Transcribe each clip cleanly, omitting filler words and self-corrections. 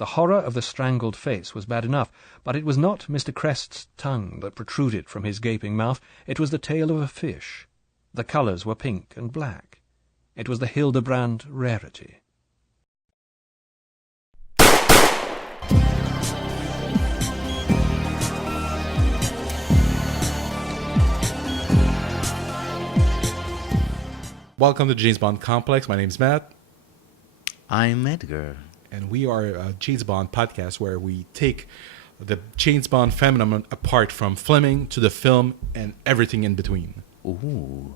The horror of the strangled face was bad enough, but it was not Mr. Crest's tongue that protruded from his gaping mouth. It was the tail of a fish. The colours were pink and black. It was the Hildebrandt Rarity. Welcome to James Bond Complex. My name's Matt. I'm Edgar. And we are a James Bond podcast where we take the James Bond phenomenon apart from Fleming to the film and everything in between. Ooh.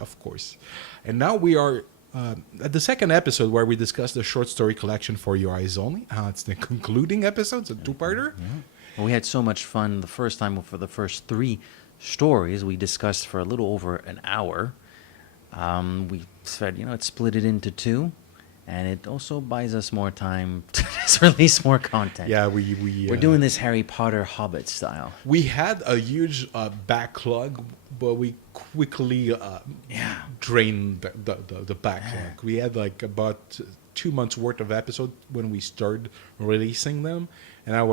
Of course. And now we are at the second episode where we discuss the short story collection For Your Eyes Only. It's the concluding episode. It's a two-parter. Yeah. Well, we had so much fun the first time for the first three stories we discussed for a little over an hour. We said, let's split it into two, and it also buys us more time to just release more content. Yeah, we're doing this Harry Potter Hobbit style. We had a huge backlog, but we quickly drained the backlog. Yeah. We had like about 2 months worth of episodes when we started releasing them, and now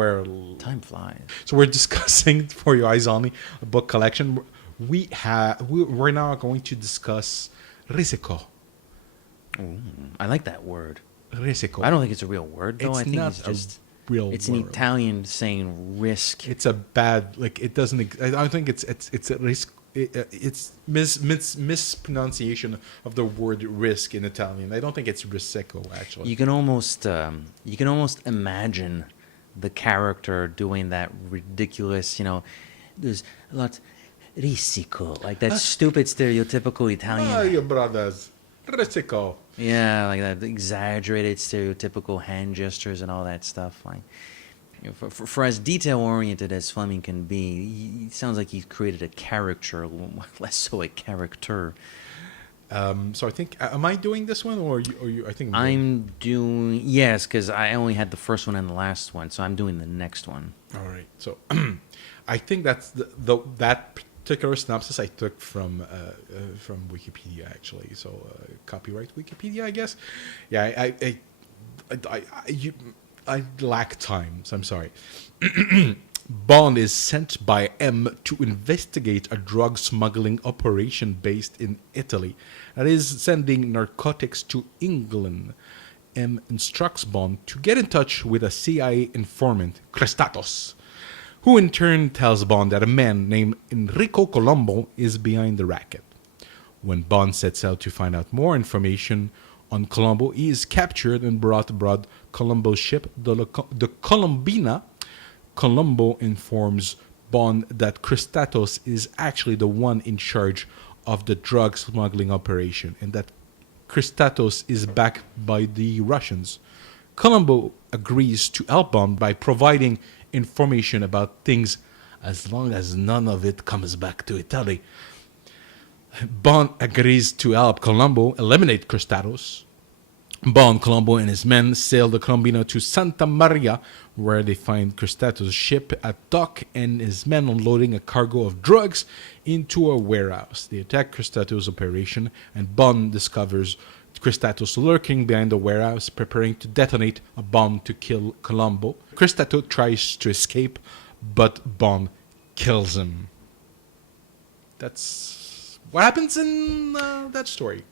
time flies. So we're discussing For Your Eyes Only, a book collection. We're now going to discuss Risico. Ooh, I like that word. Risico. I don't think it's a real word, though. I think not it's just real. It's word. an Italian saying risk. It's a bad it doesn't. I don't think it's a risk. It's mispronunciation of the word risk in Italian. I don't think it's Risico actually. You can almost imagine the character doing that ridiculous. There's a lot. Risico, like that stupid stereotypical Italian. Oh, your brothers, Risico. Yeah, like that exaggerated stereotypical hand gestures and all that stuff. Like, for as detail oriented as Fleming can be, it sounds like he's created a caricature, less so a character. So I think, am I doing this one or you? I think I'm doing yes, because I only had the first one and the last one, so I'm doing the next one. All right. So I think that's that particular synopsis I took from Wikipedia actually. So copyright Wikipedia, I guess. Yeah, I lack time, so I'm sorry. Bond is sent by M to investigate a drug smuggling operation based in Italy that is sending narcotics to England. M instructs Bond to get in touch with a CIA informant, Crestatos, who in turn tells Bond that a man named Enrico Colombo is behind the racket. When Bond sets out to find out more information on Colombo, he is captured and brought aboard Colombo's ship, the Colombina. Colombo informs Bond that Crestatos is actually the one in charge of the drug smuggling operation and that Crestatos is backed by the Russians. Colombo agrees to help Bond by providing information about things as long as none of it comes back to Italy. Bond agrees to help Colombo eliminate Crestatos. Bond, Colombo, and his men sail the Colombina to Santa Maria, where they find Crestatos' ship at dock and his men unloading a cargo of drugs into a warehouse. They attack Crestatos' operation, and Bond discovers Crestatos lurking behind the warehouse, preparing to detonate a bomb to kill Colombo. Crestatos tries to escape, but Bond kills him. That's what happens in that story.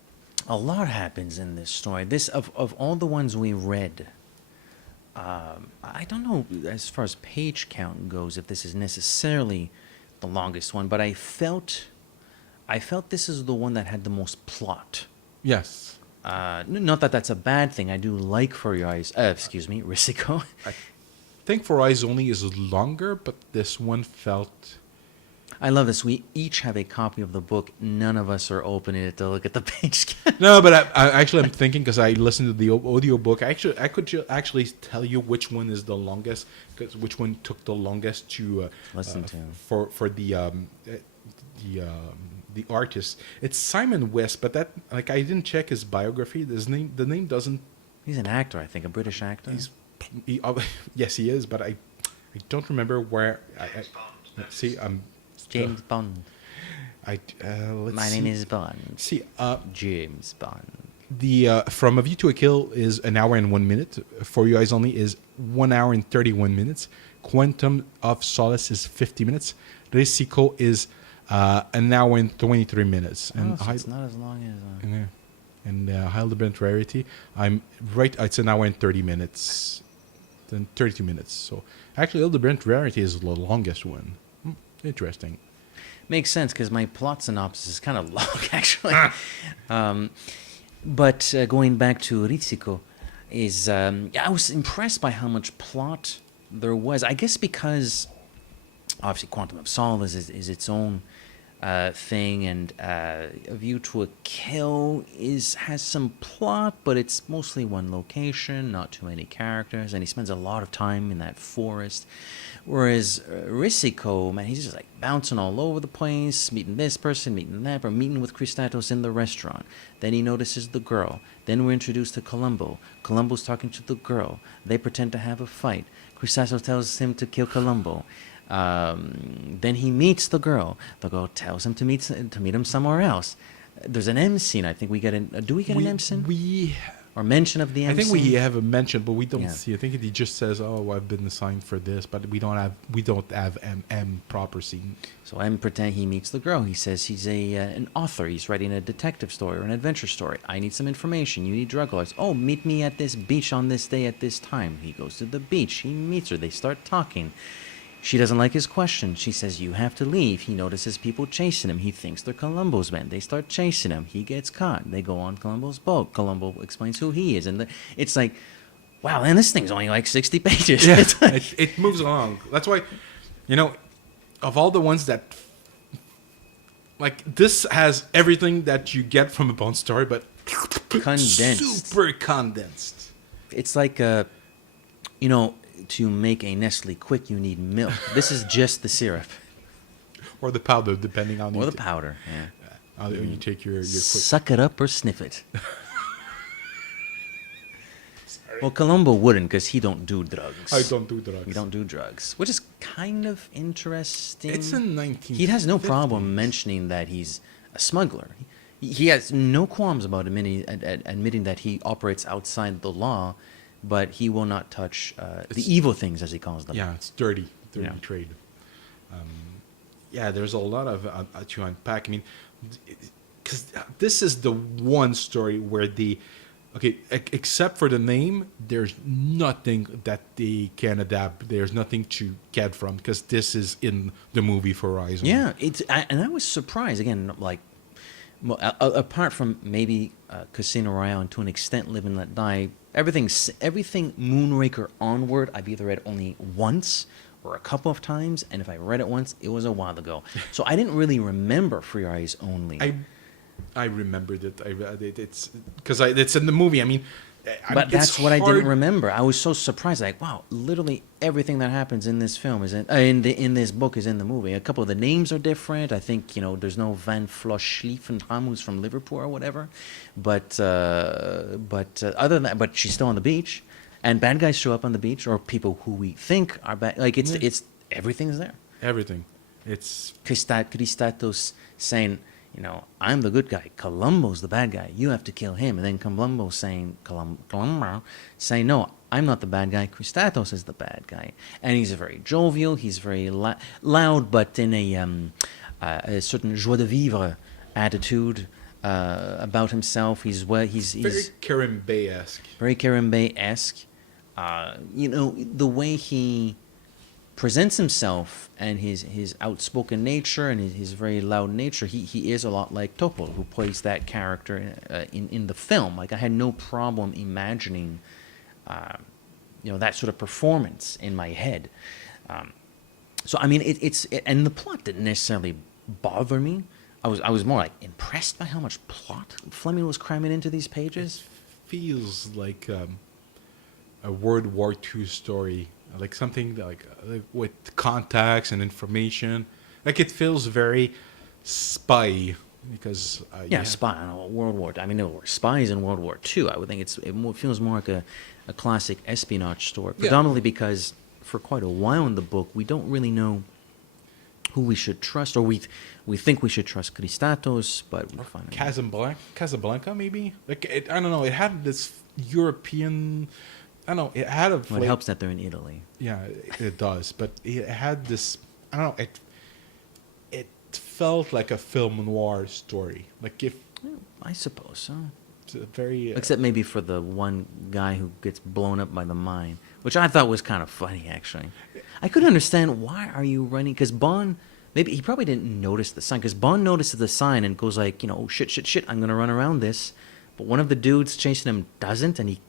A lot happens in this story. This of all the ones we read, I don't know as far as page count goes if this is necessarily the longest one, but I felt this is the one that had the most plot. Yes. Not that that's a bad thing. I do like For Your Eyes. Risico. I think For Eyes Only is longer, but this one felt. I love this. We each have a copy of the book. None of us are opening it to look at the page. No, but I'm thinking because I listened to the audio book. I could actually tell you which one is the longest, because which one took the longest to listen to for the artist. It's Simon West, but that I didn't check his biography. The name doesn't. He's an actor, I think, a British actor. Yes, he is, but I don't remember where. See, James Bond. My name is Bond. See, James Bond. The From A View to a Kill is an hour and 1 minute. For Your Eyes Only is 1 hour and 31 minutes. Quantum of Solace is 50 minutes. Risico is an hour and 23 minutes. And so it's not as long as... yeah. And Hildebrandt Rarity, I'm right. It's an hour and 30 minutes, then 32 minutes. So actually, Hildebrandt Rarity is the longest one. Interesting. Makes sense, because my plot synopsis is kind of long, actually. But going back to Risico, I was impressed by how much plot there was. I guess because, obviously, Quantum of Solace is its own thing, and A View to a Kill has some plot, but it's mostly one location, not too many characters, and he spends a lot of time in that forest. Whereas Risico, man, he's just like bouncing all over the place, meeting this person, meeting that, or meeting with Christatos in the restaurant. Then he notices the girl. Then we're introduced to Columbo. Columbo's talking to the girl. They pretend to have a fight. Christatos tells him to kill Columbo. Then he meets the girl. The girl tells him to meet him somewhere else. There's an M scene. I think we get do we get an M scene? Or mention of the M scene? I think we have a mention, but we don't Yeah. see. I think he just says, "Oh, I've been assigned for this," but we don't have M proper scene. So M pretend he meets the girl. He says he's an author. He's writing a detective story or an adventure story. I need some information. You need drug lords. Oh, meet me at this beach on this day at this time. He goes to the beach. He meets her. They start talking. She doesn't like his question. She says, you have to leave. He notices people chasing him. He thinks they're Columbo's men. They start chasing him. He gets caught. They go on Columbo's boat. Columbo explains who he is. And it's like, wow, man, this thing's only like 60 pages. Yeah, It's like, it moves along. That's why, of all the ones that, like, this has everything that you get from a Bond story, but Condensed. super condensed. it's like, to make a Nestle Quick, you need milk. This is just the syrup. Or the powder, depending on Or you the powder, yeah. how you take your quick. Suck it up or sniff it. Well, Columbo wouldn't, because he don't do drugs. I don't do drugs. We don't do drugs, which is kind of interesting. It's in 1950s. He has no problem mentioning that he's a smuggler. He has no qualms about admitting that he operates outside the law, but he will not touch the evil things, as he calls them. Yeah, it's dirty Yeah. trade. There's a lot of to unpack. I mean, because this is the one story where except for the name, there's nothing that they can adapt. There's nothing to get from, because this is in the movie for Horizon. Yeah, and I was surprised again. Like, apart from maybe Casino Royale and to an extent Live and Let Die, everything Moonraker onward, I've either read only once or a couple of times, and if I read it once, it was a while ago. So I didn't really remember Free Eyes Only. I remembered it. I read it. It's because it's in the movie. I mean, But it's that's what I hard- didn't remember. I was so surprised. Like, wow, literally everything that happens in this film is in this book is in the movie. A couple of the names are different. I think there's no Van Vlossliefenham, who's from Liverpool or whatever. But other than that, but she's still on the beach, and bad guys show up on the beach, or people who we think are bad. Like it's everything's there. Everything. It's Christatos saying, I'm the good guy. Columbo's the bad guy. You have to kill him. And then Columbo saying, no, I'm not the bad guy. Christatos is the bad guy. And he's very jovial. He's very loud, but in a certain joie de vivre attitude about himself. He's very Karim-Bey-esque. Very Karim-Bey-esque. The way he presents himself and his outspoken nature and his very loud nature, he is a lot like Topol, who plays that character in the film. Like, I had no problem imagining that sort of performance in my head. So I mean, and the plot didn't necessarily bother me. I was more like impressed by how much plot Fleming was cramming into these pages. Feels like a World War II story, like something like with contacts and information. Like, it feels very spy, because Spy on World War. I mean, there were spies in World War II. I would think it feels more like a classic espionage story, predominantly because for quite a while in the book we don't really know who we should trust, or we think we should trust Christatos, but we find Casablanca maybe. Like, I don't know. It had this European I don't know. It had a Well, flavor. it helps that they're in Italy. Yeah, it does. But it had this. I don't know. It felt like a film noir story. Like if Yeah, I suppose so. it's a very. Except maybe for the one guy who gets blown up by the mine, which I thought was kind of funny, actually. I couldn't understand, why are you running? Because Bond, maybe he probably didn't notice the sign. Because Bond notices the sign and goes like, oh, shit, I'm going to run around this. But one of the dudes chasing him doesn't, and he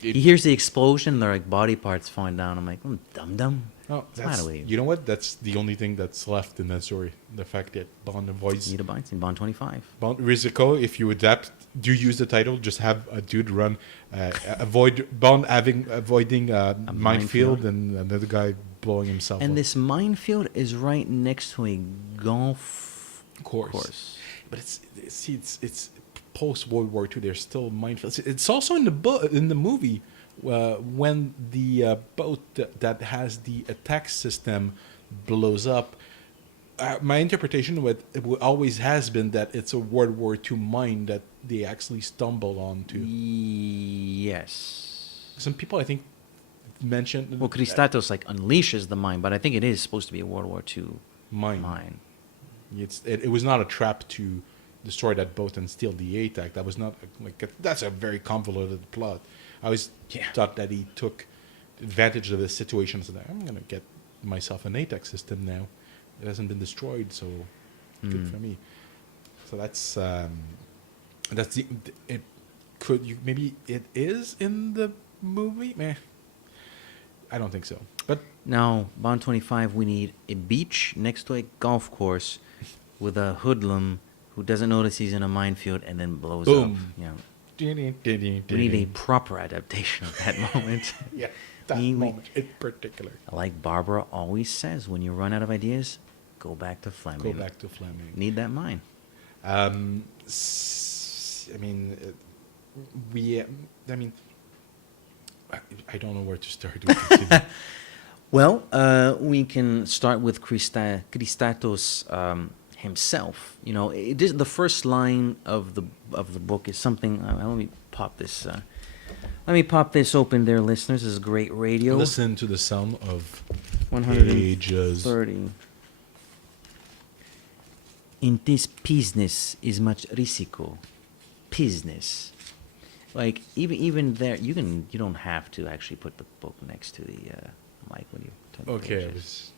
hears the explosion, and they're like body parts falling down. I'm like, dum-dum. Oh, What's the matter with you? you know what? That's the only thing that's left in that story. The fact that Bond avoids Need a bite in Bond 25. Bond Risico. If you adapt, do you use the title? Just have a dude run, avoiding a minefield minefield. and another guy blowing himself And up. this minefield is right next to a golf course. But it's post World War II. There's still minefields. It's also in the book in the movie when the boat that has the attack system blows up. My interpretation always has been that it's a World War II mine that they actually stumbled onto. Yes. Some people, I think, mentioned Well, Christatos like unleashes the mine, but I think it is supposed to be a World War II mine. It was not a trap to destroy that boat and steal the ATAC. That was not that's a very convoluted plot. I always thought that he took advantage of this situation and said, I'm going to get myself an ATAC system now. It hasn't been destroyed, so good for me. So that's it. Maybe it is in the movie? Meh. I don't think so. But Now, Bond 25, we need a beach next to a golf course with a hoodlum who doesn't notice he's in a minefield and then blows Boom. up. Yeah. we We need a proper adaptation of that moment. yeah, that moment in particular. Like Barbara always says, when you run out of ideas, go back to Fleming. Go back to Fleming. Need that mine. I mean, I don't know where to start. Well, we can start with Christatos himself. The first line of the book is something. Let me pop this. Let me pop this open, there, listeners. This is great radio. Listen to the sound of 130. pages. In this business is much risico. Business. Like even there, you don't have to actually put the book next to the mic when you turn the Okay, pages.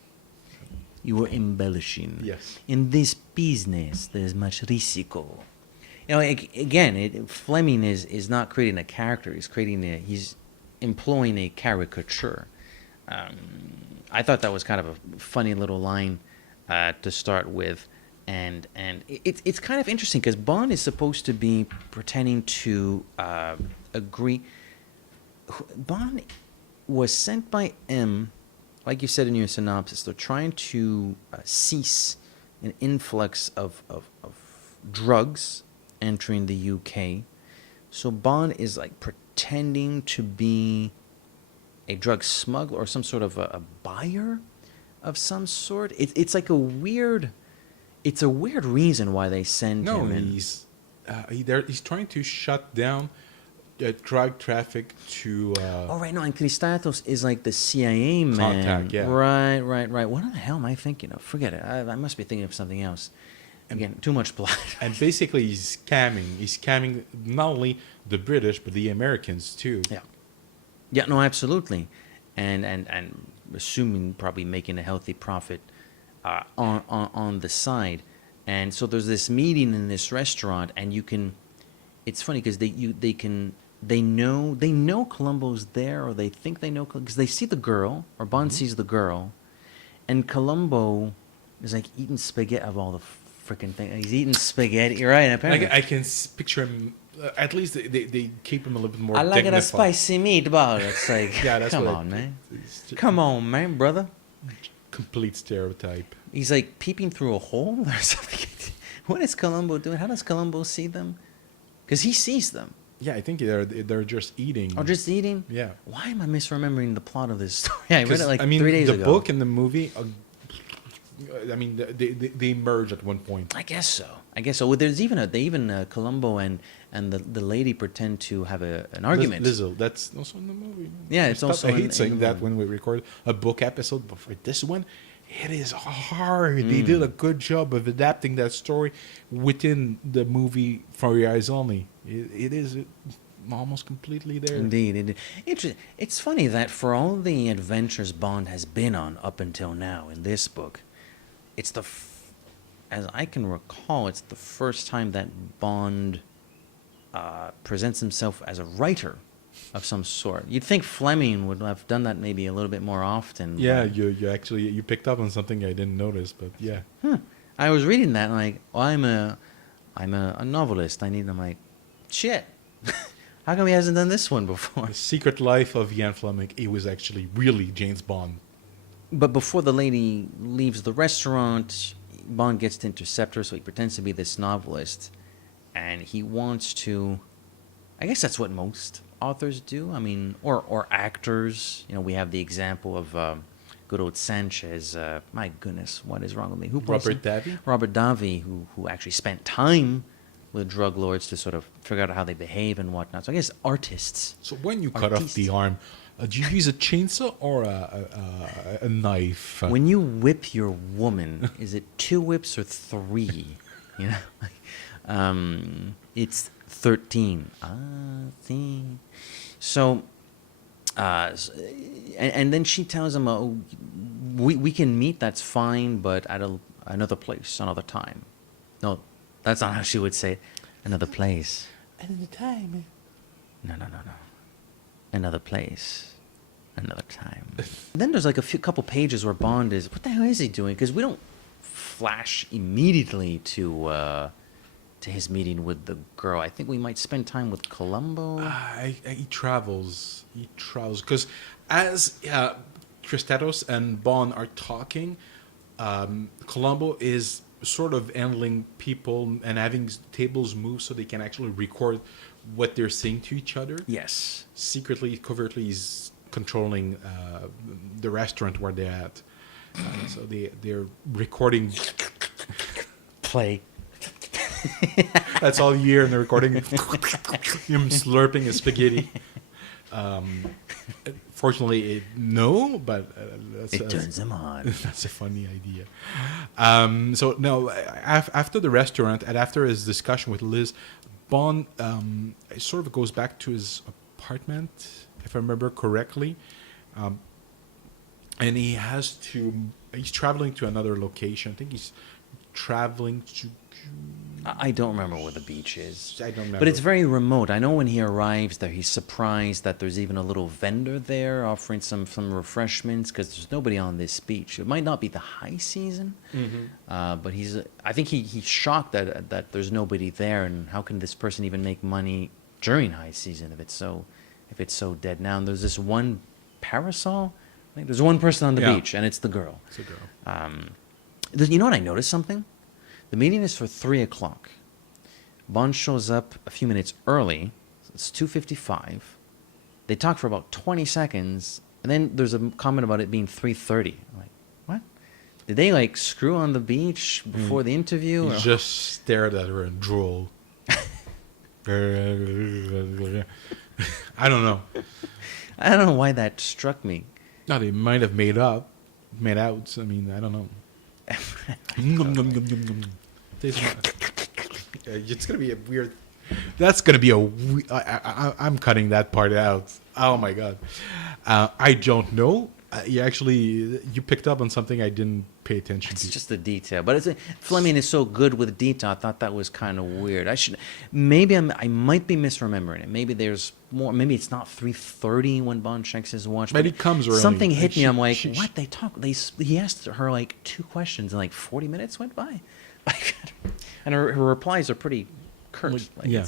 You were embellishing. Yes. In this business, there's much risico. Again, Fleming is not creating a character. He's employing a caricature. I thought that was kind of a funny little line to start with, and it's kind of interesting because Bond is supposed to be pretending to agree. Bond was sent by M. Like you said in your synopsis, they're trying to cease an influx of drugs entering the UK. So Bond is like pretending to be a drug smuggler or some sort of a buyer of some sort. It's like a weird reason why they send him in. He's trying to shut down drug traffic to. And Christatos is like the CIA man. Contact, yeah. Right. What the hell am I thinking of? Forget it. I must be thinking of something else. Again, too much plot. And basically, he's scamming. He's scamming not only the British but the Americans too. Yeah. No, absolutely, and assuming probably making a healthy profit on the side. And so there's this meeting in this restaurant, and you can. It's funny because they know Columbo's there, or they think they know, because they see the girl, or Bond sees the girl, and Columbo is like eating spaghetti of all the freaking thing. He's eating spaghetti. You're right. Apparently, I can picture him. At least they keep him a little bit more. I like it a dignified. spicy meatball. It's like, Yeah, that's come what on, man. It's Come on, man, brother. complete stereotype. He's like peeping through a hole or something. What is Columbo doing? How does Columbo see them? Because he sees them. Yeah, I think they're just eating. Or just eating? Yeah. Why am I misremembering the plot of this story? I read it 'Cause, like 3 days ago. The book and the movie. They merge at one point. I guess so. There's even Columbo and and the lady pretend to have an argument. Lizzo, that's also in the movie. Yeah, it's also I in hate saying the that movie. when we record a book episode, but for this one, it is hard. They did a good job of adapting that story within the movie For Your Eyes Only. It is almost completely there. Indeed. It's funny that for all the adventures Bond has been on up until now in this book, it's as I can recall, it's the first time that Bond presents himself as a writer of some sort. You'd think Fleming would have done that maybe a little bit more often. Yeah, but- you actually you picked up on something I didn't notice, but yeah. I was reading that and like, oh, I'm a novelist. I'm like, shit. How come he hasn't done this one before? The Secret Life of Ian Fleming. It was actually really James Bond. But before the lady leaves the restaurant, Bond gets to intercept her, so he pretends to be this novelist. And he wants to... I guess that's what most authors do. I mean, or actors. You know, we have the example of good old Sanchez. My goodness, what is wrong with me? Who plays Robert him? Davi? Robert Davi, who actually spent time with drug lords to sort of figure out how they behave and whatnot. So I guess artists. So when you cut off the arm, do you use a chainsaw or a knife? When you whip your woman, is it 2 whips or 3? You know, it's 13. See. So, and then she tells him, "Oh, we can meet. That's fine, but at another place, another time." No, that's not how she would say it. Another place. Another time. No. Another place. Another time. Then there's like couple pages where Bond is... What the hell is he doing? Because we don't flash immediately to his meeting with the girl. I think we might spend time with Columbo. He travels. Because as Kristatos and Bond are talking, Columbo is sort of handling people and having tables move so they can actually record what they're saying to each other. Yes. Secretly, covertly, he's controlling the restaurant where they're at. So they're recording. Play. That's all you hear in the recording. Him slurping a spaghetti. Fortunately, no, but It turns him on. that's a funny idea. So no, after the restaurant and after his discussion with Liz, Bond sort of goes back to his apartment, if I remember correctly, and he's traveling to another location. I think he's traveling to... I don't remember where the beach is. I don't remember. But it's very remote. I know when he arrives there, he's surprised that there's even a little vendor there offering some refreshments because there's nobody on this beach. It might not be the high season, but I think he's shocked that there's nobody there, and how can this person even make money during high season if it's so dead now? And there's this one parasol. I think there's one person on the beach, and it's the girl. It's a girl. You know what? I noticed something. The meeting is for 3 o'clock. Bond shows up a few minutes early. It's 2:55. They talk for about 20 seconds, and then there's a comment about it being 3:30. I'm like, what? Did they like screw on the beach before the interview? He or- just stared at her and drooled. I don't know. I don't know why that struck me. No, they might have made out. I mean, I don't know. It's gonna be a weird. That's gonna be I'm cutting that part out. Oh my god. I don't know. You picked up on something I didn't pay attention It's to. just the detail, but Fleming is so good with detail. I thought that was kind of weird. I might be misremembering it. Maybe there's more. Maybe it's not 3:30 when Bond checks his watch. But he comes early. Something hit Like, me. I'm like, she- what? He asked her like 2 questions, and like 40 minutes went by. And her replies are pretty curt. Like, yeah.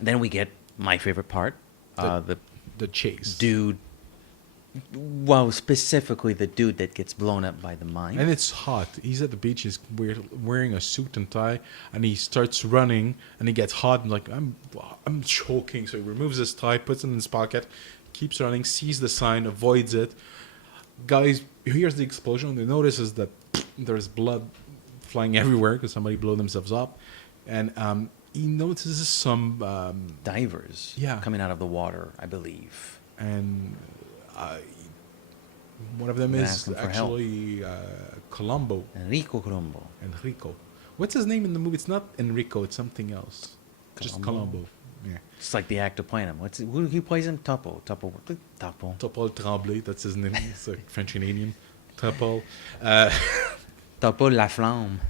Then we get my favorite part. The chase. Dude. Well, specifically the dude that gets blown up by the mine. And it's hot. He's at the beach. He's wearing a suit and tie, and he starts running, and he gets hot, and like I'm choking. So he removes his tie, puts it in his pocket, keeps running, sees the sign, avoids it. Guys, hears the explosion. He notices that there's blood flying everywhere because somebody blew themselves up, and he notices some Divers Yeah. coming out of the water, I believe. and one of them They is ask him for help. actually Colombo. Enrico Colombo. Enrico. What's his name in the movie? It's not Enrico. It's something else. Just Colombo? Colombo. Yeah. It's like the actor playing him. Who he plays him? Topo. Topol Tremblay. That's his name. It's a French Canadian. Topol. Topo La Flamme.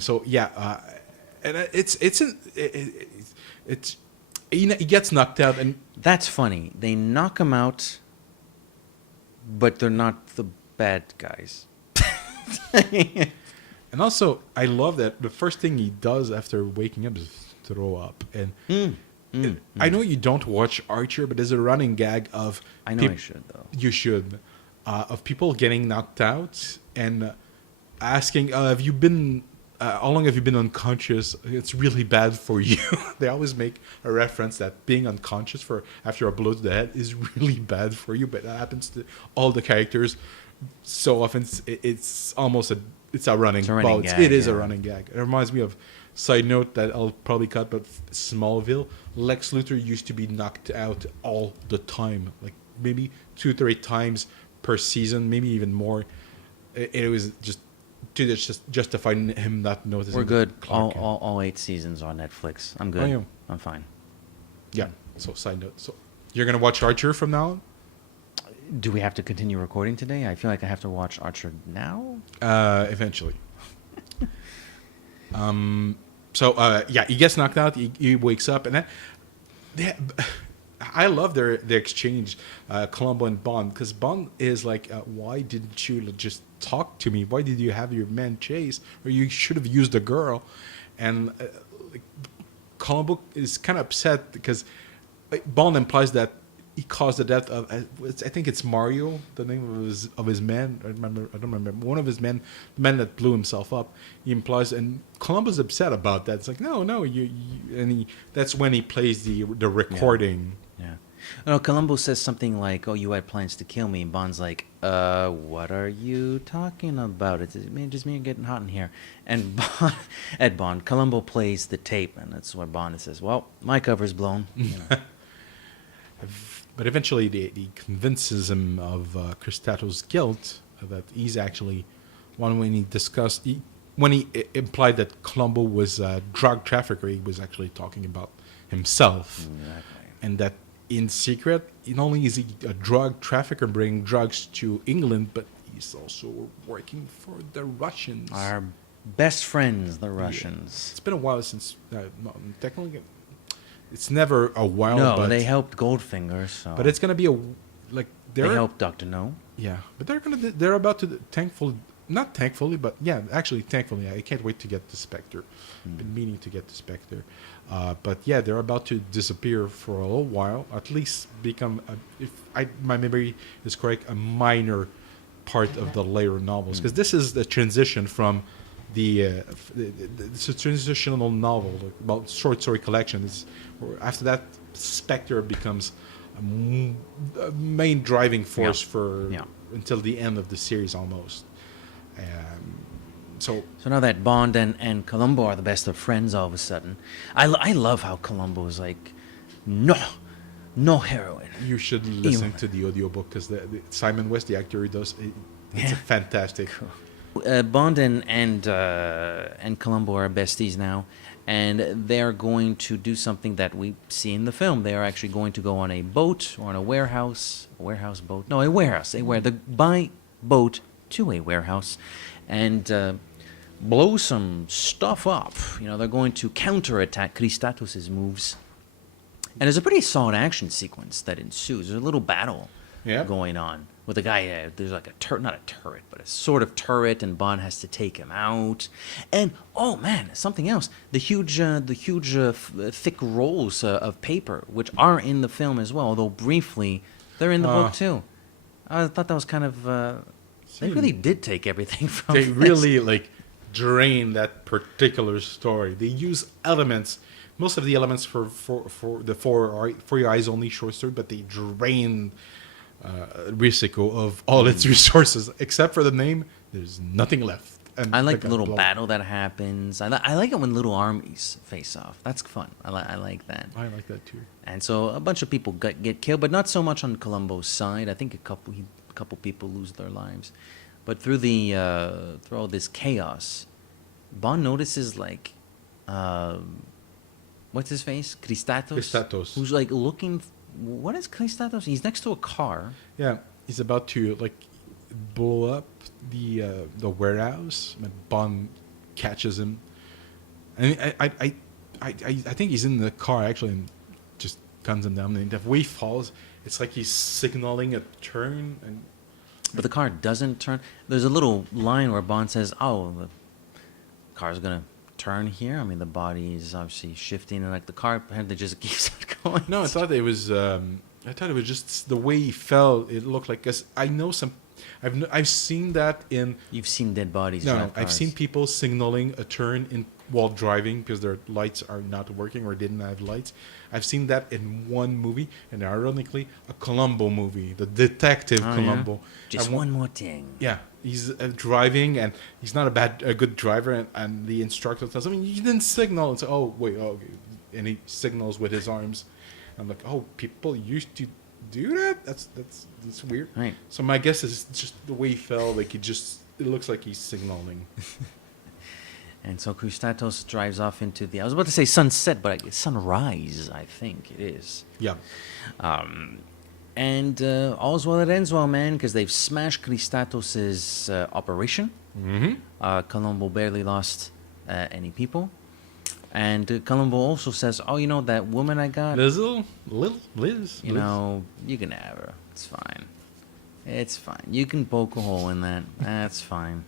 So yeah, and he gets knocked out, and That's funny. They knock him out, but they're not the bad guys. and also I love that the first thing he does after waking up is throw up. And I know you don't watch Archer, but there's a running gag of I know I should, though. You should of people getting knocked out and asking, "Have you been? How long have you been unconscious? It's really bad for you." They always make a reference that being unconscious for after a blow to the head is really bad for you, but that happens to all the characters so often. It's almost it's a running running gag. gag, It is a yeah. running gag. It reminds me of side note that I'll probably cut, but Smallville, Lex Luthor used to be knocked out all the time, like maybe 2-3 times per season, maybe even more. It was just to just justify him not noticing. We're the good. Clark Kent. All 8 seasons on Netflix. I'm good. Oh, yeah. I'm fine. Yeah. So side note. So you're gonna watch Archer from now on? Do we have to continue recording today? I feel like I have to watch Archer now. Eventually. So yeah, he gets knocked out. He wakes up, and I love their exchange, Colombo and Bond, because Bond is like, "Why didn't you just talk to me? Why did you have your man chase? Or you should have used a girl." And like, Colombo is kind of upset because Bond implies that he caused the death of, I think it's Mario, the name of his man. I don't remember. One of his men, the man that blew himself up. He implies, and Columbo's upset about that. It's like, no, and that's when he plays the recording. Yeah. No, Columbo says something like, "Oh, you had plans to kill me," and Bond's like, what are you talking about? It's just me getting hot in here." And Columbo plays the tape, and that's where Bond says, "Well, my cover's blown." You know. But eventually, he convinces him of Cristato's guilt, that he's actually when he implied that Columbo was a drug trafficker, he was actually talking about himself, Exactly. and that in secret, not only is he a drug trafficker bringing drugs to England, but he's also working for the Russians. Our best friends, the Russians. It's been a while since technically. It's never a while. No, but they helped Goldfinger, so. But it's gonna be They they're helped Doctor No. yeah, but they're about to not thankfully, but yeah, actually thankfully, I can't wait to get the Spectre. Been meaning to get the Spectre, but yeah, they're about to disappear for a little while. At least become, my memory is correct, a minor part of the later novels, because this is the transition from it's a transitional novel about short story collections. After that, Spectre becomes a main driving force until the end of the series almost. So now that Bond and Columbo are the best of friends all of a sudden, I love how Columbo is like, no heroin. you should listen to the audiobook, because Simon West, the actor who does it, it's a fantastic. Bond and Columbo are besties now, and they're going to do something that we see in the film. They are actually going to go on a boat or on a warehouse boat. No, a warehouse. Buy boat to a warehouse, and blow some stuff up. They're going to counterattack Kristatos' moves. And there's a pretty solid action sequence that ensues. There's a little battle going on with a guy. There's like not a turret, but a sort of turret, and Bond has to take him out. And oh man, something else: the huge thick rolls of paper, which are in the film as well, although briefly they're in the book too. I thought that was kind of. They really did take everything from. They this. really drain that particular story. They use elements. Most of the elements for your eyes only short story, but they drain Risico of all its resources, except for the name. There's nothing left. And I like like the a little blow- battle that happens. I like it when little armies face off. That's fun. I like that. I like that too. And so a bunch of people get killed, but not so much on Columbo's side. I think a couple people lose their lives. But through all this chaos, Bond notices like, what's his face? Christatos. Who's like looking. What is Christatos? He's next to a car. Yeah, he's about to like blow up the warehouse, but Bond catches him. I think he's in the car actually, and just guns him down. And the way he falls, it's like he's signaling a turn, and But the car doesn't turn. There's a little line where Bond says, "Oh, the car's gonna turn here." I mean, the body is obviously shifting, and like the car apparently just keeps on going. no, I thought it was. I thought it was just the way he fell. It looked like, cause I know some. I've seen that in. You've seen dead bodies. No, drive I've cars. seen people signaling a turn while driving because their lights are not working or didn't have lights. I've seen that in one movie, and ironically, a Columbo movie, the detective Oh, Columbo. yeah? Just I wa- one more thing. Yeah, he's driving, and he's not a good driver, and the instructor tells him, "You didn't signal." And so, oh wait, oh, okay. And he signals with his arms. I'm like, oh, people used to do that. That's weird. Right. So my guess is just the way he fell. Like it looks like he's signaling. And so Christatos drives off into the. I was about to say sunset, but it's sunrise. I think it is. Yeah. And all's well that ends well, man, because they've smashed Christatos' operation. Mm-hmm. Columbo barely lost any people. And Columbo also says, "Oh, you know that woman I got? Liz. You know, you can have her. It's fine. It's fine. You can poke a hole in that. That's fine."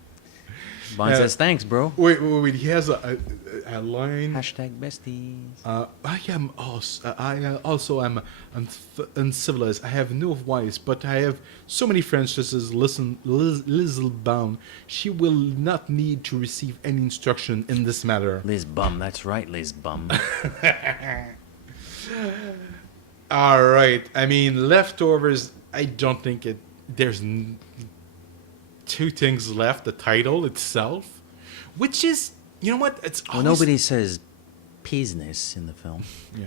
Bond says, "Thanks, bro." Wait. He has a line. Hashtag besties. I am also. I also am uncivilized. I have no wives, but I have so many friends. Just as Lizzlebound, she will not need to receive any instruction in this matter. Liz Bum. That's right, Liz Bum. All right. I mean, leftovers. I don't think it. There's two things left: the title itself, which is, you know what? It's Well, always, nobody says business in the film. Yeah,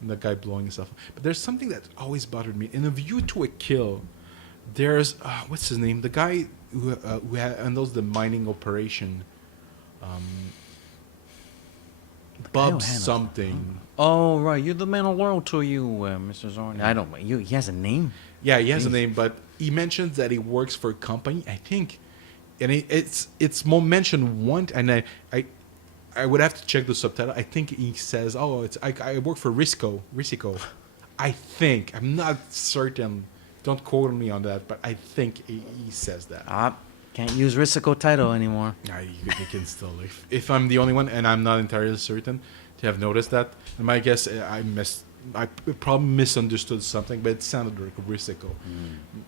and the guy blowing himself. But there's something that always bothered me. In A View to a Kill, there's what's his name? The guy who handles the mining operation. Bob handles- something. Oh, right. You're the man of loyal to you, Mr. Zorn. I don't. He has a name. Yeah, he has a Jeez. name, but he mentions that he works for a company. I think, and it's more mentioned once, and I would have to check the subtitle. I think he says, "Oh, I work for Risico." I think, I'm not certain. Don't quote me on that, but I think he says that. Can't use Risico title anymore. Yeah, you can still. If I'm the only one, and I'm not entirely certain to have noticed that, and my guess, I probably misunderstood something, but it sounded like Risico.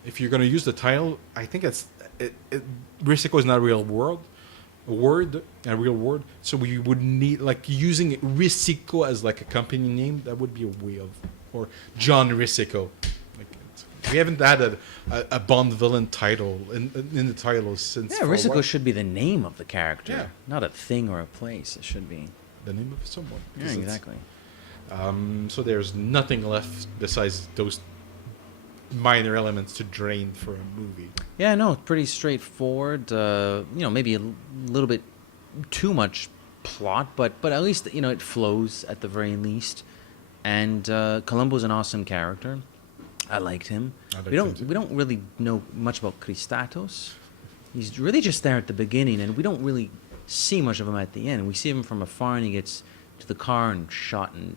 If you're gonna use the title, I think Risico is not a real word. So we would need like using Risico as like a company name. That would be a way of, or John Risico. We haven't had a Bond villain title in the title since. Yeah, for a Risico while. should be the name of the character, Yeah. not a thing or a place. It should be. The name of someone. Yeah, 'Cause it's- exactly. So there's nothing left besides those minor elements to drain for a movie. Yeah, no, pretty straightforward. Maybe a little bit too much plot, but at least it flows at the very least. And Columbo's an awesome character. I liked him. I We liked him too. don't really know much about Christatos. He's really just there at the beginning, and we don't really see much of him at the end. We see him from afar, and he gets to the car and shot, and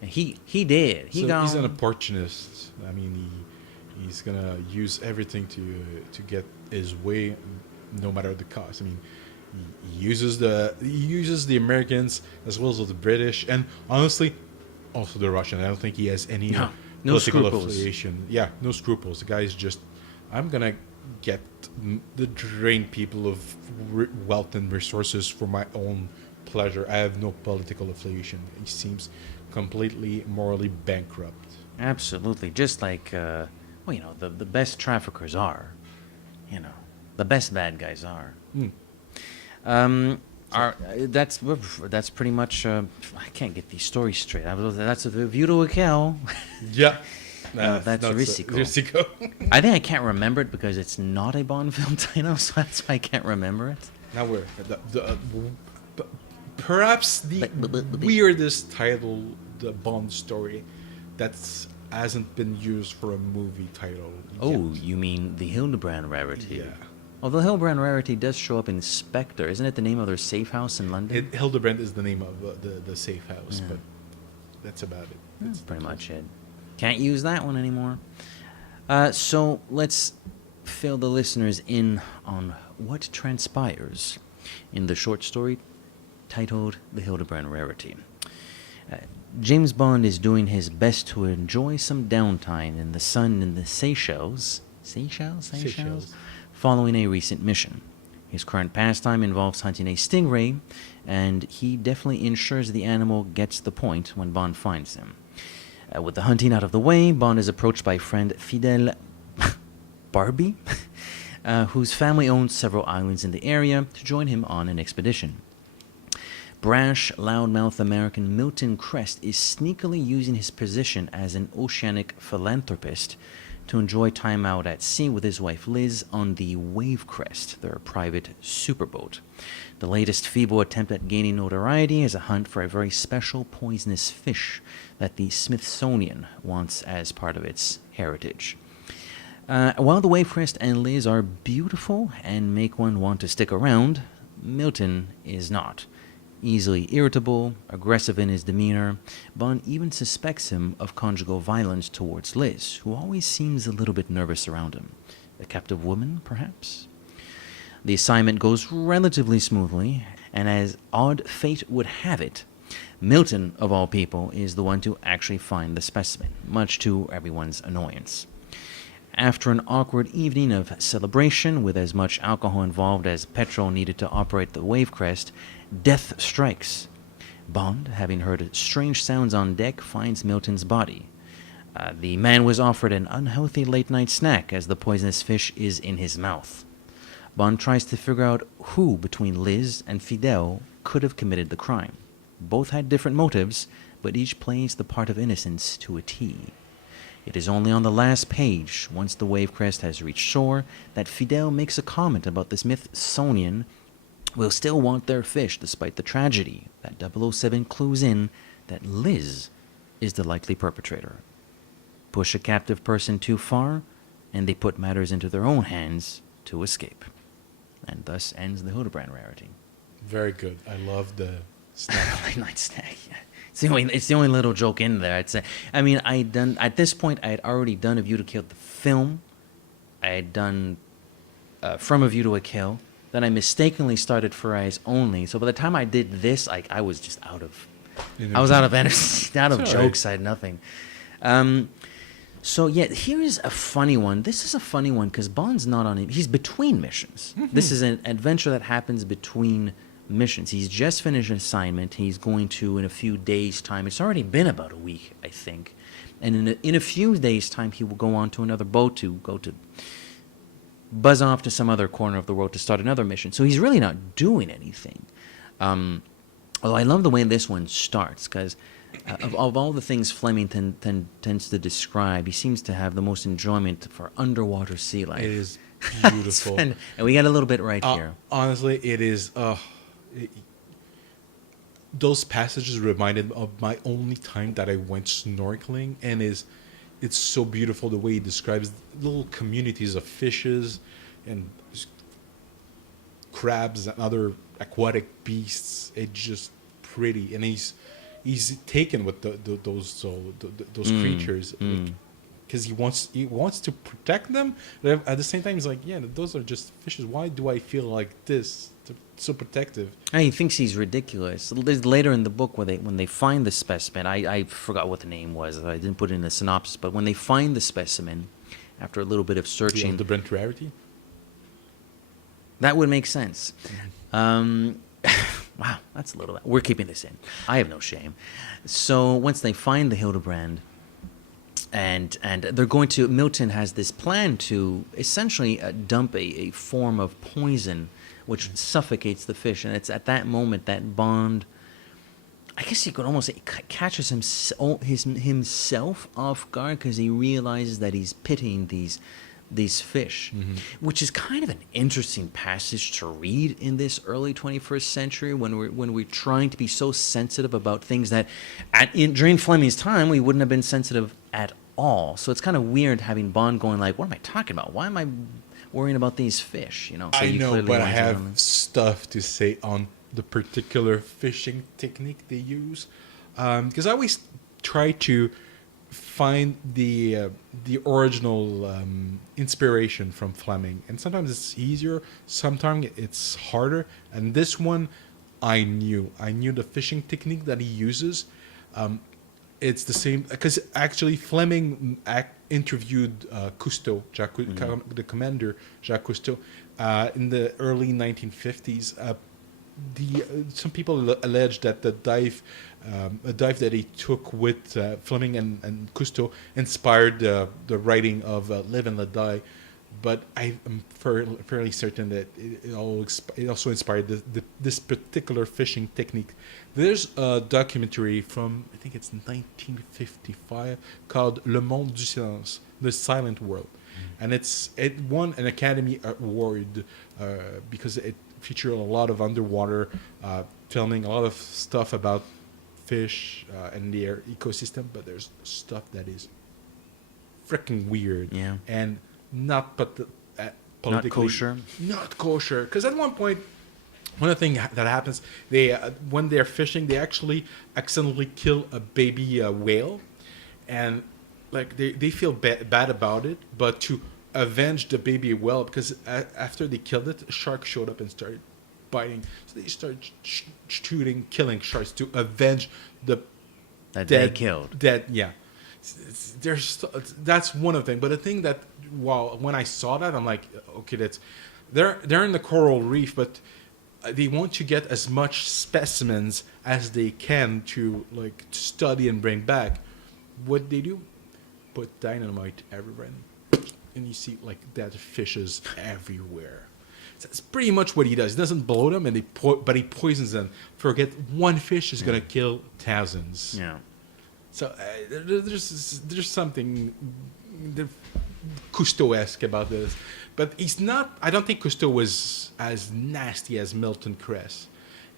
he did. He's an opportunist. I mean, he's gonna use everything to get his way, no matter the cost. I mean, he uses the Americans as well as the British, and honestly, also the Russian. I don't think he has any No political scruples. affiliation. Yeah, no scruples. The guy's just, I'm gonna get the drain people of wealth and resources for my own pleasure. I have no political affiliation. He seems completely morally bankrupt. Absolutely, just like the best traffickers are, the best bad guys are. That's pretty much. I can't get these stories straight. That's a view to a kill. Yeah. That's Risico. Risico. I think I can't remember it because it's not a Bond film title, so that's why I can't remember it. Now we're perhaps the weirdest title, the Bond story, that's hasn't been used for a movie title. Oh, yet. you mean the Hildebrandt Rarity? Yeah. Although Hildebrandt Rarity does show up in Spectre, isn't it the name of their safe house in London? Hildebrandt is the name of the safe house, Yeah. but that's about it. That's pretty much it. Can't use that one anymore. So let's fill the listeners in on what transpires in the short story titled The Hildebrandt Rarity. James Bond is doing his best to enjoy some downtime in the sun in the Seychelles, following a recent mission. His current pastime involves hunting a stingray, and he definitely ensures the animal gets the point when Bond finds him. With the hunting out of the way, Bond is approached by friend Fidel Barbie, whose family owns several islands in the area, to join him on an expedition. Brash, loudmouth American Milton Crest is sneakily using his position as an oceanic philanthropist to enjoy time out at sea with his wife Liz on the Wave Crest, their private superboat. The latest feeble attempt at gaining notoriety is a hunt for a very special poisonous fish that the Smithsonian wants as part of its heritage. While the Wave Crest and Liz are beautiful and make one want to stick around, Milton is not. Easily irritable, aggressive in his demeanor, Bond even suspects him of conjugal violence towards Liz, who always seems a little bit nervous around him. A captive woman, perhaps? The assignment goes relatively smoothly, and as odd fate would have it, Milton, of all people, is the one to actually find the specimen, much to everyone's annoyance. After an awkward evening of celebration with as much alcohol involved as petrol needed to operate the Wave Crest, death strikes. Bond, having heard strange sounds on deck, finds Milton's body. The man was offered an unhealthy late-night snack as the poisonous fish is in his mouth. Bond tries to figure out who between Liz and Fidel could have committed the crime. Both had different motives, but each plays the part of innocence to a T. It is only on the last page, once the Wave Crest has reached shore, that Fidel makes a comment about the Smithsonian will still want their fish despite the tragedy that 007 clues in that Liz is the likely perpetrator. Push a captive person too far, and they put matters into their own hands to escape. And thus ends the Hildebrandt Rarity. Very good. I love the snack. Late night snack. Yeah. It's the only little joke in there. I'd say. I mean, at this point I had already done A View to Kill, the film. I had done From A View to a Kill. Then I mistakenly started For Eyes Only. So by the time I did this, I was just out of energy, out of jokes. I had nothing. So yeah, here's a funny one. This is a funny one because Bond's not on it. He's between missions. Mm-hmm. This is an adventure that happens between missions. He's just finished an assignment. He's going to, in a few days' time, it's already been about a week, I think. And in a few days' time, he will go on to another boat to go to buzz off to some other corner of the world to start another mission. So he's really not doing anything. Although I love the way this one starts, because of all the things Fleming tends to describe, he seems to have the most enjoyment for underwater sea life. It is beautiful. And we got a little bit right here. Honestly, it is... those passages reminded of my only time that I went snorkeling, and it's so beautiful the way he describes little communities of fishes and crabs and other aquatic beasts. It's just pretty, and he's taken with those creatures because he wants to protect them, but at the same time he's like, yeah, those are just fishes. Why do I feel like this? They're so protective. And he thinks he's ridiculous. There's later in the book when they find the specimen, I forgot what the name was. I didn't put it in the synopsis, but when they find the specimen, after a little bit of searching, The Hildebrandt Rarity. That would make sense. Wow, that's a little... We're keeping this in. I have no shame. So once they find the Hildebrandt, and they're going to... Milton has this plan to essentially dump a form of poison which suffocates the fish. And it's at that moment that Bond, I guess you could almost say, catches himself off guard because he realizes that he's pitying these fish, which is kind of an interesting passage to read in this early 21st century when we're trying to be so sensitive about things that during Fleming's time we wouldn't have been sensitive at all. So it's kind of weird having Bond going like, what am I talking about? Why am I worrying about these fish? So I know, but I have stuff to say on the particular fishing technique they use, because I always try to find the original inspiration from Fleming, and sometimes it's easier, sometimes it's harder. And this one, I knew the fishing technique that he uses. It's the same because actually Fleming interviewed Cousteau, the commander Jacques Cousteau, in the early 1950s. Some people allege that a dive that he took with Fleming and Cousteau inspired the writing of Live and Let Die, but I am fairly certain that it also inspired this particular fishing technique. There's a documentary from, I think it's 1955, called Le Monde du Silence, The Silent World, and it won an Academy Award because it featured a lot of underwater filming, a lot of stuff about fish and their ecosystem, but there's stuff that is freaking weird and not politically not kosher. Because at one point, one of the things that happens, they when they're fishing, they actually accidentally kill a baby whale, and like they feel bad about it, but to avenge the baby whale, because after they killed it, a shark showed up and started biting, so they started killing sharks to avenge the they killed. That's one of them. But the thing that, when I saw that, I'm like, okay, they're in the coral reef, but they want to get as much specimens as they can to like study and bring back. What they do? Put dynamite everywhere, and you see like dead fishes everywhere. That's pretty much what he does. He doesn't blow them, but he poisons them. Forget one fish is gonna kill thousands. Yeah. So there's something Cousteau-esque about this, but he's not. I don't think Cousteau was as nasty as Milton Kress,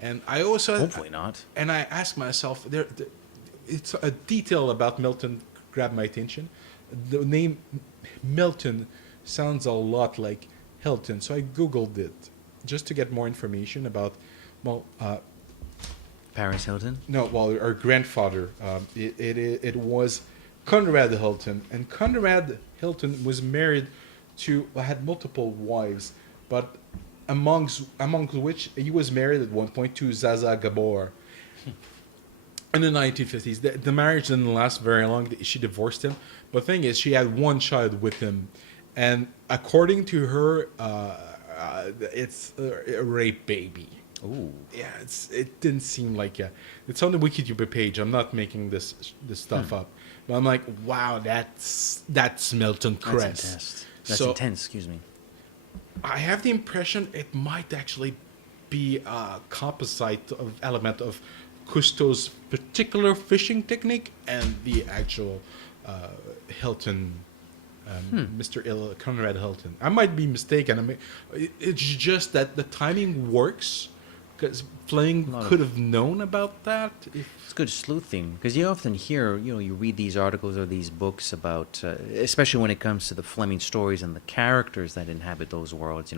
and I also hopefully not. And I ask myself, it's a detail about Milton grabbed my attention. The name Milton sounds a lot like Hilton, so I googled it just to get more information about Paris Hilton. No, our grandfather. It was Conrad Hilton, and Conrad Hilton was married had multiple wives, but among which he was married at one point to Zaza Gabor. In the 1950s, the marriage didn't last very long. She divorced him, but the thing is, she had one child with him, and according to her, it's a rape baby. Ooh. Yeah, it didn't seem like it's on the Wikipedia page. I'm not making this stuff up, but I'm like, wow, that's Milton Kress. That's intense. Excuse me. I have the impression it might actually be a composite element of Cousteau's particular fishing technique and the actual Hilton, Mr. Conrad Hilton. I might be mistaken. It's just that the timing works. Because Fleming could have known about that. It's good sleuthing, because you often hear, you read these articles or these books about, especially when it comes to the Fleming stories and the characters that inhabit those worlds.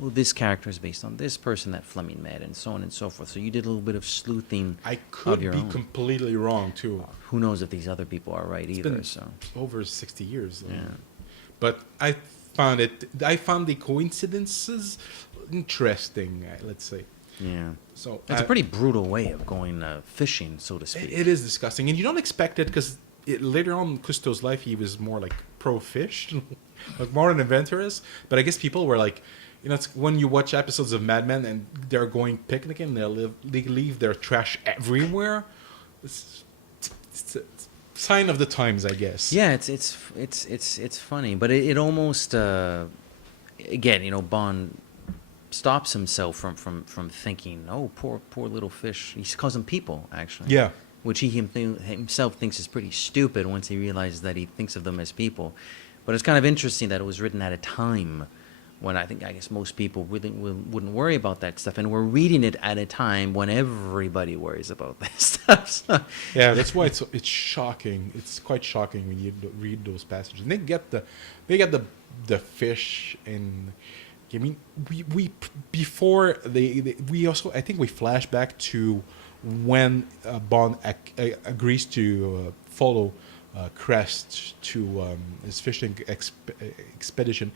This character is based on this person that Fleming met, and so on and so forth. So you did a little bit of sleuthing. I could be completely wrong too. Who knows if these other people are right either? It's been over 60 years. Yeah. But I found the coincidences interesting. Let's say. Yeah. So it's a pretty brutal way of going fishing, so to speak. It is disgusting, and you don't expect it because later on in Cousteau's life, he was more like pro-fish, like more an adventurous. But I guess people were like, it's when you watch episodes of Mad Men and they're going picnicking, they leave their trash everywhere. It's a sign of the times, I guess. Yeah, it's funny, but it almost again, Bond stops himself from thinking, oh, poor little fish. He calls them people, actually. Yeah. Which he himself thinks is pretty stupid once he realizes that he thinks of them as people. But it's kind of interesting that it was written at a time when I guess most people really wouldn't worry about that stuff, and we're reading it at a time when everybody worries about that stuff. So. Yeah, that's why it's shocking. It's quite shocking when you read those passages. And they get the fish in. I mean, we before we also, I think we flash back to when Bond agrees to follow Crest to his fishing expedition,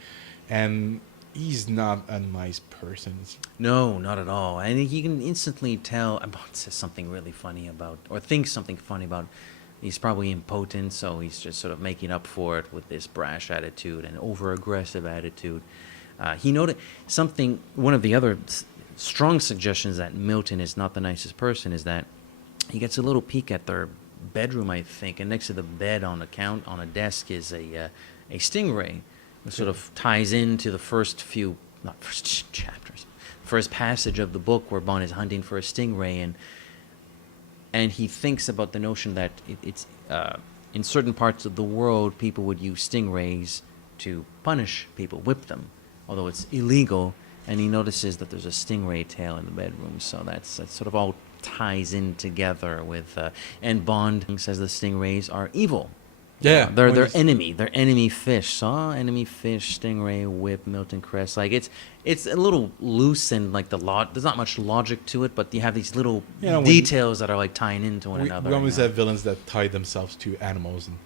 and he's not a nice person. No, not at all. And you can instantly tell Bond says something really funny about, or thinks something funny about. He's probably impotent, so he's just sort of making up for it with this brash attitude and over-aggressive attitude. He noted something. One of the other strong suggestions that Milton is not the nicest person is that he gets a little peek at their bedroom, I think, and next to the bed on a desk is a stingray. It sort of ties into the first chapters, first passage of the book where Bond is hunting for a stingray, and he thinks about the notion that it's in certain parts of the world people would use stingrays to punish people, whip them, although it's illegal. And he notices that there's a stingray tail in the bedroom, so that sort of all ties in together with. And Bond says the stingrays are evil. Yeah, they're enemy. They're enemy fish. Saw enemy fish, stingray, whip, Milton Crest. Like it's a little loose and like there's not much logic to it, but you have these little details that are like tying into one another. We always have villains that tie themselves to animals, and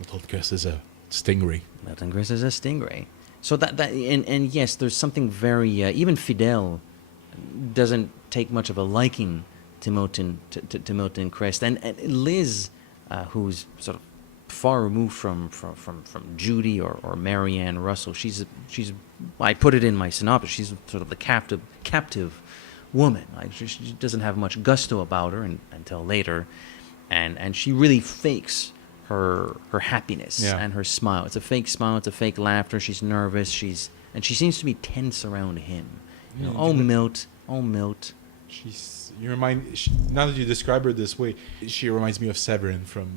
Milton Crest is a stingray. Milton Crest is a stingray. So and yes, there's something very even Fidel doesn't take much of a liking to Milton Crest, and Liz, who's sort of far removed from Judy or Marianne Russell. She's I put it in my synopsis. She's sort of the captive woman. Like she doesn't have much gusto about her until later, and she really fakes her happiness and her smile. It's a fake smile. It's a fake laughter. She's nervous. She seems to be tense around him. You know, oh Milt. Now that you describe her this way, she reminds me of Severin from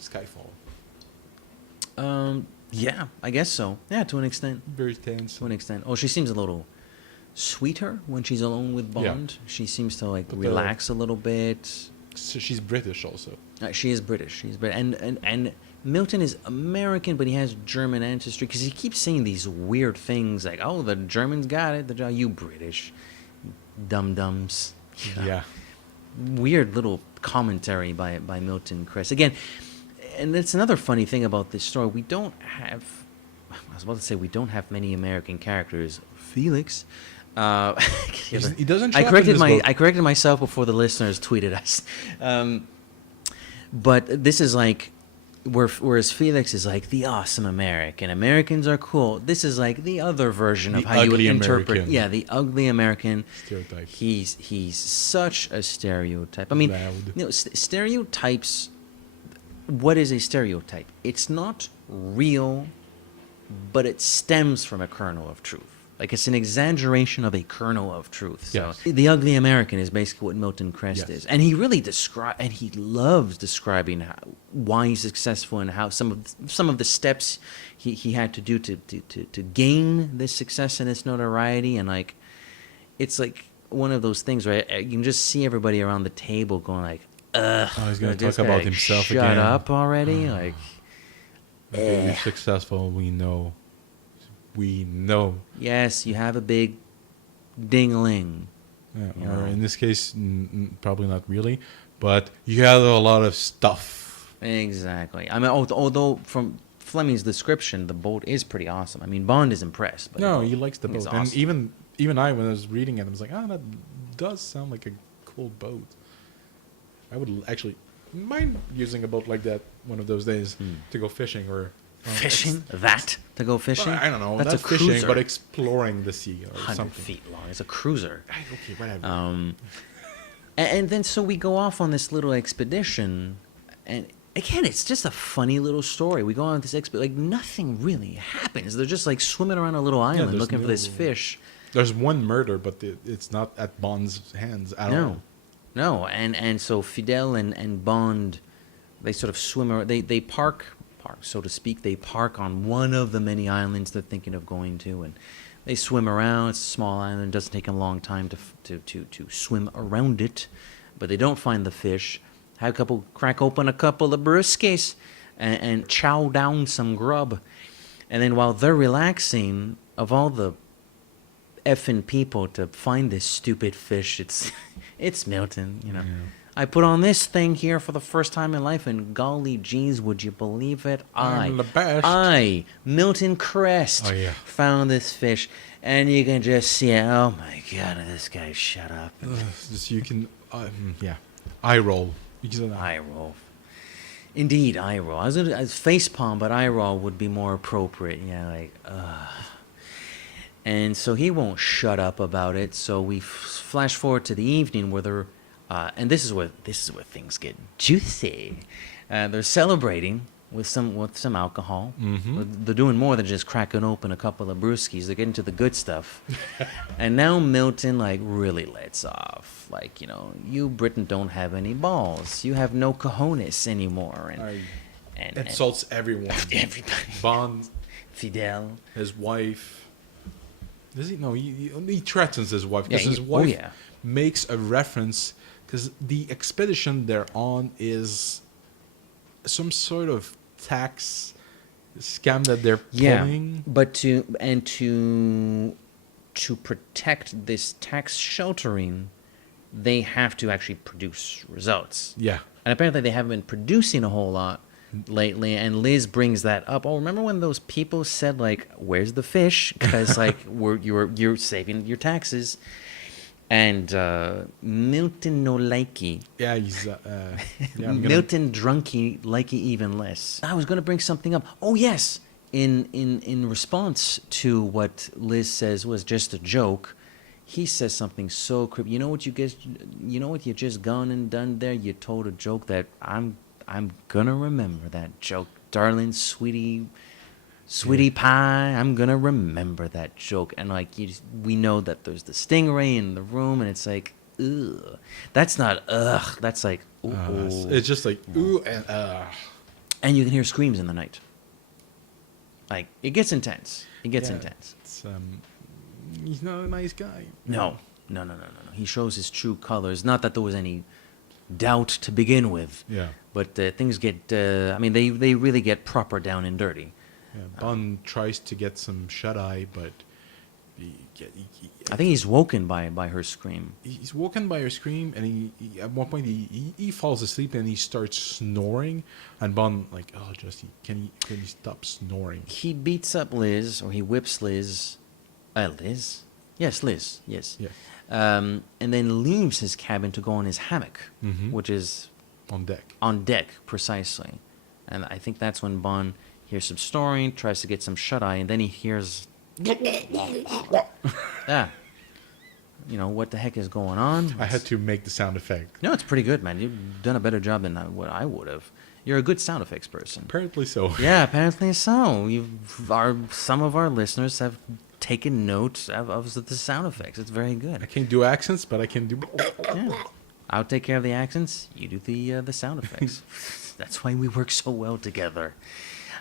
Skyfall. Yeah, I guess so. Yeah, to an extent. Very tense. To an extent. Oh, she seems a little sweeter when she's alone with Bond. Yeah. She seems to relax a little bit. So she's British also. She is British. She's British. And Milton is American, but he has German ancestry because he keeps saying these weird things like, "Oh, the Germans got it. You British, dum-dums." Yeah. Weird little commentary by Milton Crest. Again, and that's another funny thing about this story. We don't have many American characters. Felix. He doesn't. I corrected myself before the listeners tweeted us. But this is like, whereas Felix is like the awesome American. Americans are cool. This is like the other version of how you would interpret. American. Yeah, the ugly American stereotype. He's such a stereotype. I mean, stereotypes. What is a stereotype? It's not real, but it stems from a kernel of truth. Like it's an exaggeration of a kernel of truth. So the ugly American is basically what Milton Crest is, and he really he loves describing why he's successful and how some of the steps he had to do to gain this success and this notoriety, and like it's like one of those things where you can just see everybody around the table going like, "Ugh, he's going to talk about himself shut again. Shut up already!" Like, you're successful. We know. Yes, you have a big ding-a-ling. Yeah, or in this case, probably not really, but you have a lot of stuff. Exactly. I mean, although from Fleming's description, the boat is pretty awesome. I mean, Bond is impressed. But he likes the boat. Awesome. And even I, when I was reading it, I was like, that does sound like a cool boat. I would actually mind using a boat like that one of those days to go fishing or... Fishing? To go fishing? Well, I don't know. That's not a cruiser. Fishing, but exploring the sea or 100 something. feet long. It's a cruiser. Okay, whatever. And then so we go off on this little expedition, and again, it's just a funny little story. We go on this expedition, like nothing really happens. They're just like swimming around a little island looking for this fish. There's one murder, but it's not at Bond's hands at all. No, and so Fidel and Bond, they sort of swim around. They park, so to speak. They park on one of the many islands they're thinking of going to, and they swim around. It's a small island. It doesn't take them a long time to swim around it, but they don't find the fish. Crack open a couple of briskets and chow down some grub, and then while they're relaxing, of all the effing people to find this stupid fish, it's Milton, you know. Yeah. I put on this thing here for the first time in life, and golly jeez, would you believe it? I'm the best. Milton Crest, found this fish, and you can just see it. Oh my God, this guy, shut up. Just you can, eye roll. Eye roll. Indeed, eye roll. I was as face palm, but eye roll would be more appropriate. Yeah, like, And so he won't shut up about it. So we flash forward to the evening where they're, and this is where things get juicy. They're celebrating with some alcohol. Mm-hmm. They're doing more than just cracking open a couple of brewskis. They're getting to the good stuff. And now Milton really lets off. Like, you Britain don't have any balls. You have no cojones anymore. And insults everyone. Everybody. Bond, Fidel, his wife. Does he? No, he threatens his wife because his Oh, wife yeah. makes a reference because the expedition they're on is some sort of tax scam that they're pulling. But to protect this tax sheltering, they have to actually produce results. Yeah. And apparently they haven't been producing a whole lot lately, and Liz brings that up. Oh, remember when those people said, like, where's the fish? Because, like, you're saving your taxes. And Milton no likey. Yeah, he's... Milton drunky likey even less. I was going to bring something up. Oh, yes. In response to what Liz says was just a joke, he says something so creepy. You know what you just gone and done there? You told a joke that I'm gonna remember that joke, darling, sweetie pie. I'm gonna remember that joke. And we know that there's the stingray in the room, and it's like, ugh. That's not ugh. That's like, ooh. It's just like ooh and ugh. And you can hear screams in the night. Like, it gets intense. Intense. It's, he's not a nice guy. No. He shows his true colors. Not that there was any doubt to begin with. Yeah. But things get, they really get proper down and dirty. Yeah, Bond tries to get some shut-eye, but I think he's woken by her scream. He's woken by her scream, and he at one point he falls asleep and he starts snoring. And Bond Jesse, can you stop snoring? He beats up Liz, or he whips Liz. Liz? Yes, Liz. Yes. Yeah. And then leaves his cabin to go on his hammock, which is On deck. On deck, precisely. And I think that's when Bond hears some snoring, tries to get some shut-eye, and then he hears... what the heck is going on? I had to make the sound effect. No, it's pretty good, man. You've done a better job than what I would have. You're a good sound effects person. Apparently so. Yeah, apparently so. Some of our listeners have taken note of the sound effects. It's very good. I can't do accents, but I can do... Yeah. I'll take care of the accents. You do the sound effects. That's why we work so well together.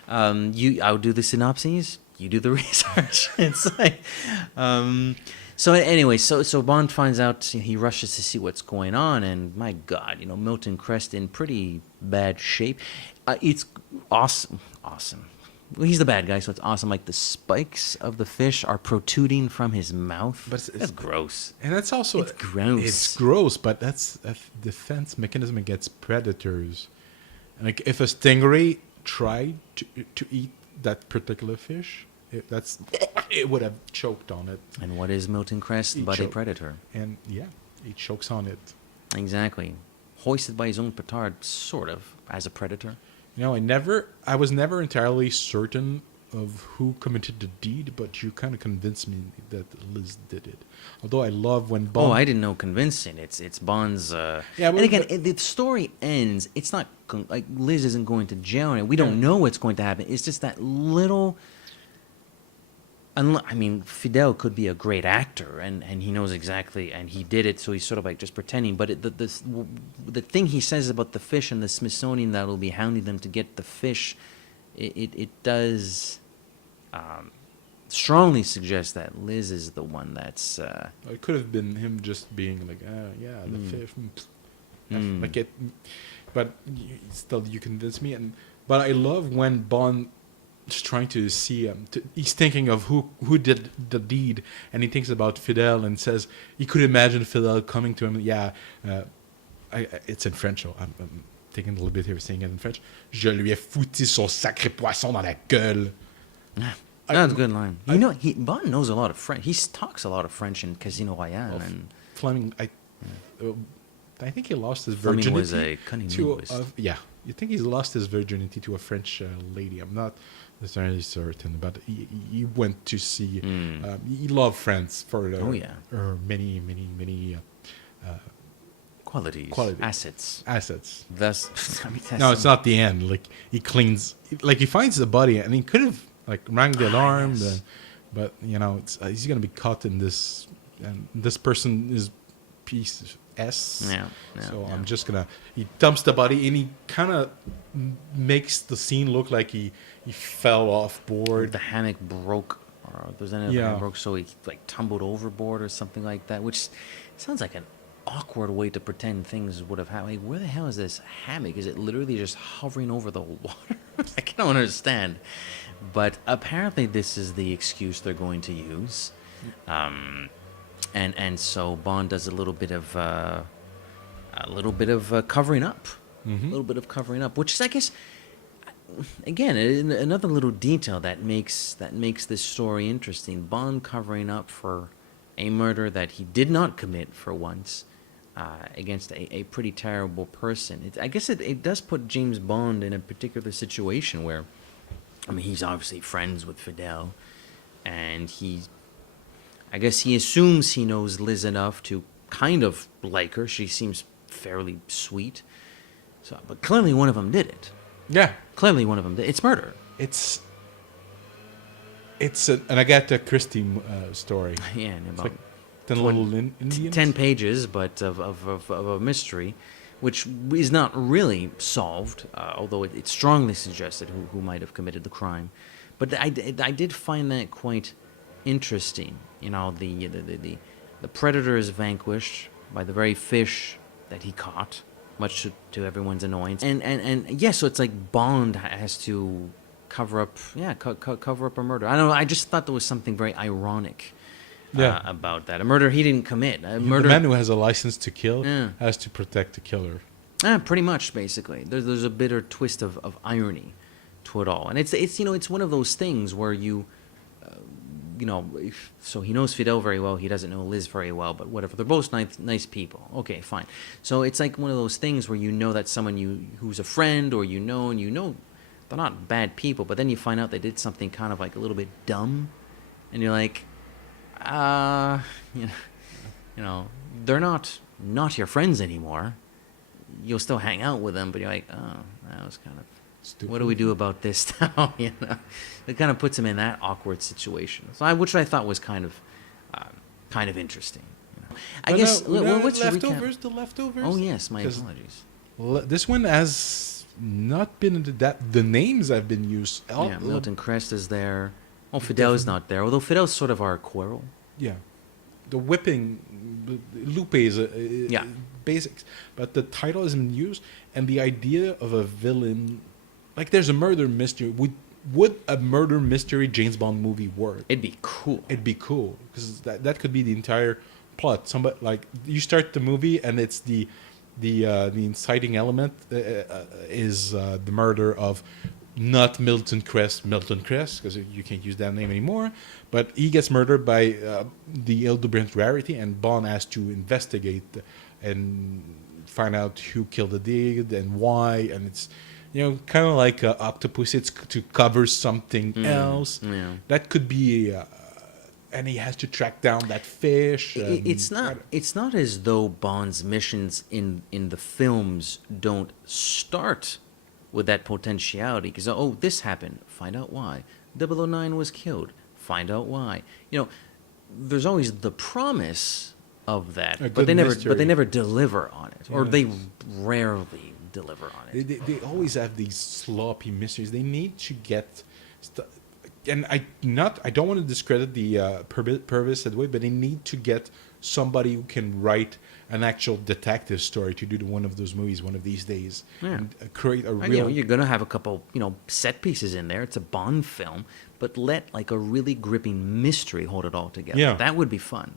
I'll do the synopses. You do the research. It's like, so anyway, so Bond finds out. He rushes to see what's going on, and my God, Milton Crest in pretty bad shape. It's awesome. Well, he's the bad guy, so it's awesome. Like, the spikes of the fish are protruding from his mouth. But that's gross. And that's also... It's gross. It's gross, but that's a defense mechanism against predators. Like, if a stingray tried to eat that particular fish, it would have choked on it. And what is Milton Crest but a predator? And, yeah, he chokes on it. Exactly. Hoisted by his own petard, sort of, as a predator. I was never entirely certain of who committed the deed, but you kind of convinced me that Liz did it. Although I love when Bond... Oh, I didn't know convincing. It's Bond's... Yeah, and again, the story ends. It's not... Like, Liz isn't going to jail. And we don't know what's going to happen. It's just that little I mean, Fidel could be a great actor, and he knows exactly, and he did it, so he's sort of like just pretending. But the thing he says about the fish and the Smithsonian that will be hounding them to get the fish, it does strongly suggest that Liz is the one that's. It could have been him just being like, yeah, the fish. Like it, but still, you convince me. But I love when Bond is trying to see. He's thinking of who did the deed, and he thinks about Fidel and says he could imagine Fidel coming to him. Yeah, it's in French. So I'm taking a little bit here, saying it in French. Je lui ai foutu son sacré poisson dans la gueule. That's a good line. Bond knows a lot of French. He talks a lot of French in Casino Royale. And Fleming, I think he lost his Fleming virginity was a cunning to linguist. you think he's lost his virginity to a French lady. I'm not necessarily certain, but he went to see. He loved France for many Qualities. Assets. Thus, I mean, No, it's not the end. Like he cleans, like he finds the body, and he could have like rang the alarm, yes. but he's gonna be caught in this, and this person is piece S. So I'm just gonna. He dumps the body, and he kind of makes the scene look like he fell off board. The hammock broke, or there's any other hammock broke, so he like tumbled overboard or something like that, which sounds like an awkward way to pretend things would have happened. Like, where the hell is this hammock? Is it literally just hovering over the water? I don't understand. But apparently, this is the excuse they're going to use. And so Bond does a little bit of covering up, a little bit of covering up, which is, I guess, again, another little detail that makes this story interesting. Bond covering up for a murder that he did not commit for once, against a pretty terrible person. I guess it does put James Bond in a particular situation where, I mean, he's obviously friends with Fidel, and I guess he assumes he knows Liz enough to kind of like her. She seems fairly sweet. So, but clearly one of them did it. Yeah. Clearly one of them did. It's murder. It's an Agatha Christie story. Yeah, and It's about like 10 little Indians. 10 pages, but of a mystery, which is not really solved, although it strongly suggested who might have committed the crime. But I did find that quite interesting. The predator is vanquished by the very fish that he caught, much to everyone's annoyance. And yeah, so it's like Bond has to cover up a murder. I don't know. I just thought there was something very ironic about that. A murder he didn't commit. The man who has a license to kill has to protect the killer. Pretty much, basically. There's a bitter twist of irony to it all, and it's one of those things where so he knows Fidel very well. He doesn't know Liz very well, but whatever. They're both nice people. Okay, fine. So it's like one of those things where that's someone who's a friend, or they're not bad people, but then you find out they did something kind of like a little bit dumb, and you're like, they're not your friends anymore. You'll still hang out with them, but you're like, oh, that was kind of stupid. What do we do about this now? It kind of puts him in that awkward situation. So which I thought was kind of interesting. I guess what's leftovers? The leftovers. Oh yes, my apologies. This one has not been the names have been used. Milton Crest is there. Oh, Fidel's not there. Although Fidel's sort of our Quirrell. Yeah, the whipping, Lupe is basics, but the title isn't used, and the idea of a villain, like there's a murder mystery. Would a murder mystery James Bond movie work? It'd be cool. It'd be cool because that could be the entire plot. Somebody like you start the movie and it's the inciting element is the murder of not Milton Crest because you can't use that name anymore, but he gets murdered by the Hildebrandt Rarity, and Bond has to investigate and find out who killed the deed and why, and it's kind of like Octopus. It's to cover something else. Yeah. That could be, and he has to track down that fish. It's not as though Bond's missions in the films don't start with that potentiality. Because this happened. Find out why. 009 was killed. find out why. There's always the promise of that, A but good they mystery. never deliver on it, or Yeah. they rarely deliver on it. They always have these sloppy mysteries. They need to get, and I don't want to discredit the Purvis that way, but they need to get somebody who can write an actual detective story to do one of those movies one of these days, Yeah. and create a And, real. you're gonna have a couple, set pieces in there. It's a Bond film, but let like a really gripping mystery hold it all together. Yeah. That would be fun.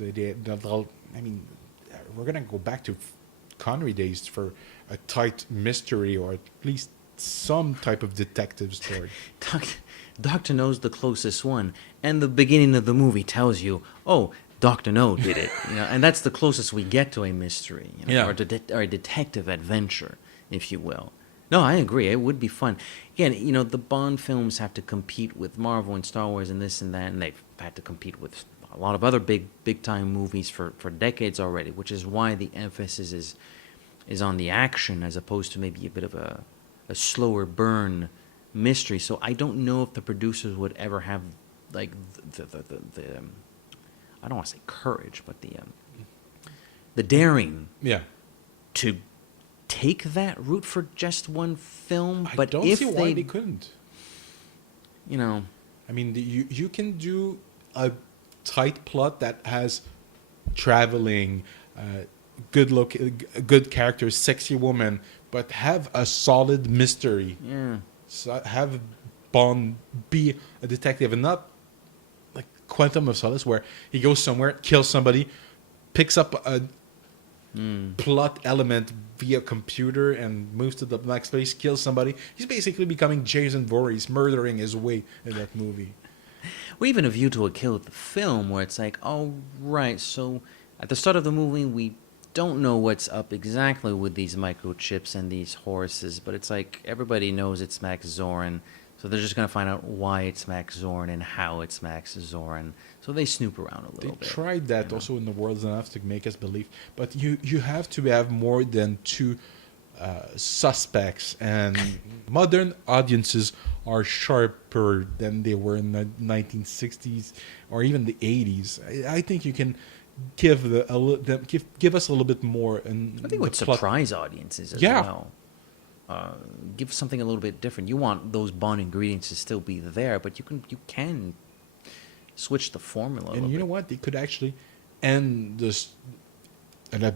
I mean, we're gonna go back to Connery days for a tight mystery or at least some type of detective story. Doctor No's the closest one, and the beginning of the movie tells you, oh, Doctor No did it, and that's the closest we get to a mystery, Yeah. or a detective adventure, if you will. No, I agree. It would be fun. Again, the Bond films have to compete with Marvel and Star Wars and this and that, and they've had to compete with a lot of other big time movies for decades already, which is why the emphasis is on the action as opposed to maybe a bit of a slower burn mystery. So I don't know if the producers would ever have like the I don't want to say courage, but the daring Yeah. to take that route for just one film. I But don't if see why they couldn't. I mean, you can do a tight plot that has traveling, good characters, sexy woman, but have a solid mystery. yeah. So have Bond be a detective and not like Quantum of Solace, where he goes somewhere, kills somebody, picks up a plot element via computer and moves to the next place, kills somebody. He's basically becoming Jason Voorhees, murdering his way in that movie. Or even A View to a Kill, the film, where it's like, oh, right, so at the start of the movie, we don't know what's up exactly with these microchips and these horses, but it's like everybody knows it's Max Zorin, so they're just going to find out why it's Max Zorin and how it's Max Zorin. So they snoop around a They little bit. tried that also in The World's Enough to make us believe, but you have to have more than two suspects, and modern audiences are sharper than they were in the 1960s or even the 80s. I think you can give give us a little bit more. And I think it would surprise audiences as Yeah. well. Give something a little bit different. You want those Bond ingredients to still be there, but you can switch the formula. And you know what? They could actually end this a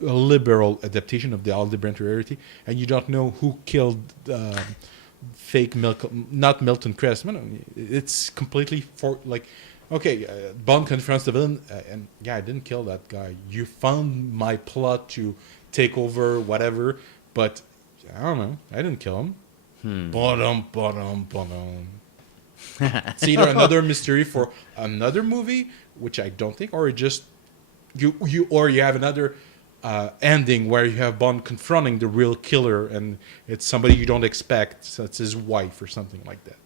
liberal adaptation of the Hildebrandt Rarity, and you don't know who killed fake not Milton Crest. No, it's completely Bond confronts the villain, and I didn't kill that guy. You found my plot to take over whatever, but I don't know. I didn't kill him. Ba-dum, ba-dum, ba-dum. It's either another mystery for another movie, which I don't think, or just you have another ending where you have Bond confronting the real killer, and it's somebody you don't expect. So it's his wife or something like that.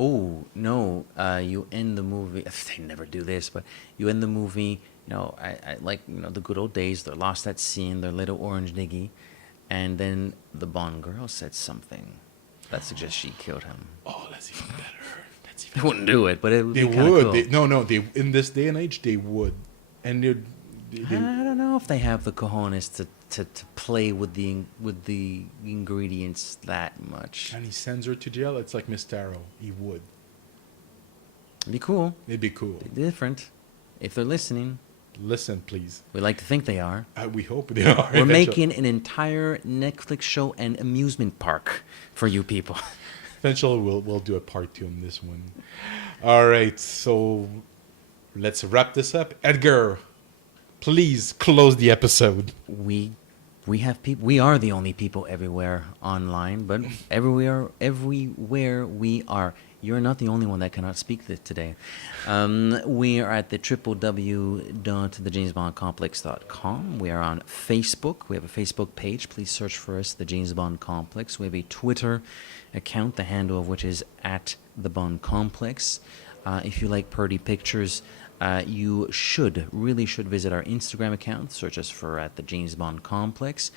Oh no! You end the movie. They never do this, but you end the movie. I like the good old days. They're lost at sea in their little orange dinghy, and then the Bond girl said something that suggests she killed him. Oh, that's even better. They wouldn't do it, but it would They be kinda would. cool. They in this day and age they would, and I don't know if they have the cojones to play with the ingredients that much. and he sends her to jail. It's like Mistaro. He would. It'd be cool. It'd be cool. Be different. If they're listening, Listen, please. we like to think they are. We hope they are. We're eventually. making an entire Netflix show and amusement park for you people. Eventually, we'll do a part 2 on this one. All right, so let's wrap this up. Edgar, please close the episode. We have people. We are the only people everywhere online, but everywhere we are. You're not the only one that cannot speak today. We are at the www.thejamesbondcomplex.com. We are on Facebook. We have a Facebook page. Please search for us, The James Bond Complex. We have a Twitter account, the handle of which is at The Bond Complex. If you like pretty pictures, you really should visit our Instagram account. Search us for at The James Bond Complex.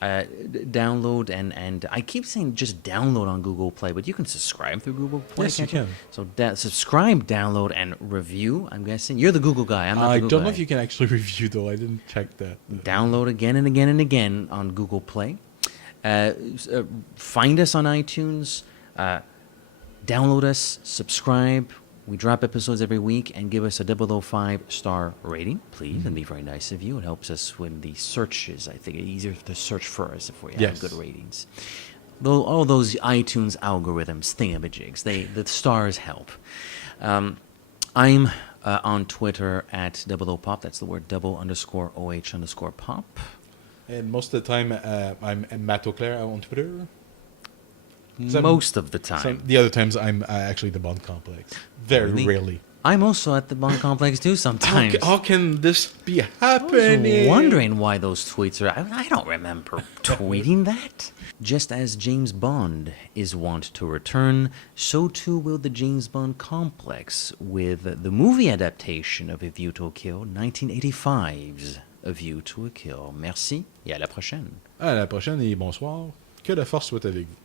download and I keep saying just download on Google Play, but you can subscribe through Google Play. Yes, you can't can. So subscribe, download, and review. I'm guessing you're the Google guy. I'm not the I Google don't know guy. if you can actually review though. I didn't check that. Download again and again and again on Google Play. Find us on iTunes. Download us. Subscribe. We drop episodes every week, and give us a 005-star rating, please. It'd be very nice of you. It helps us when the searches. I think it's easier to search for us if we have Yes. good ratings. Though all those iTunes algorithms, thingamajigs, the stars help. I'm on Twitter at @00pop. That's the word _OH_pop. And most of the time, I'm Matt Auclair on Twitter. Most of the time. The other times, I'm actually the Bond Complex. Very Really? rarely. I'm also at the Bond Complex too sometimes. How can this be I happening? was wondering why those tweets are. I don't remember tweeting that. Just as James Bond is wont to return, so too will the James Bond complex with the movie adaptation of A View to a Kill, 1985's A View to a Kill. Merci et à la prochaine. À la prochaine et bonsoir. Que la force soit avec vous.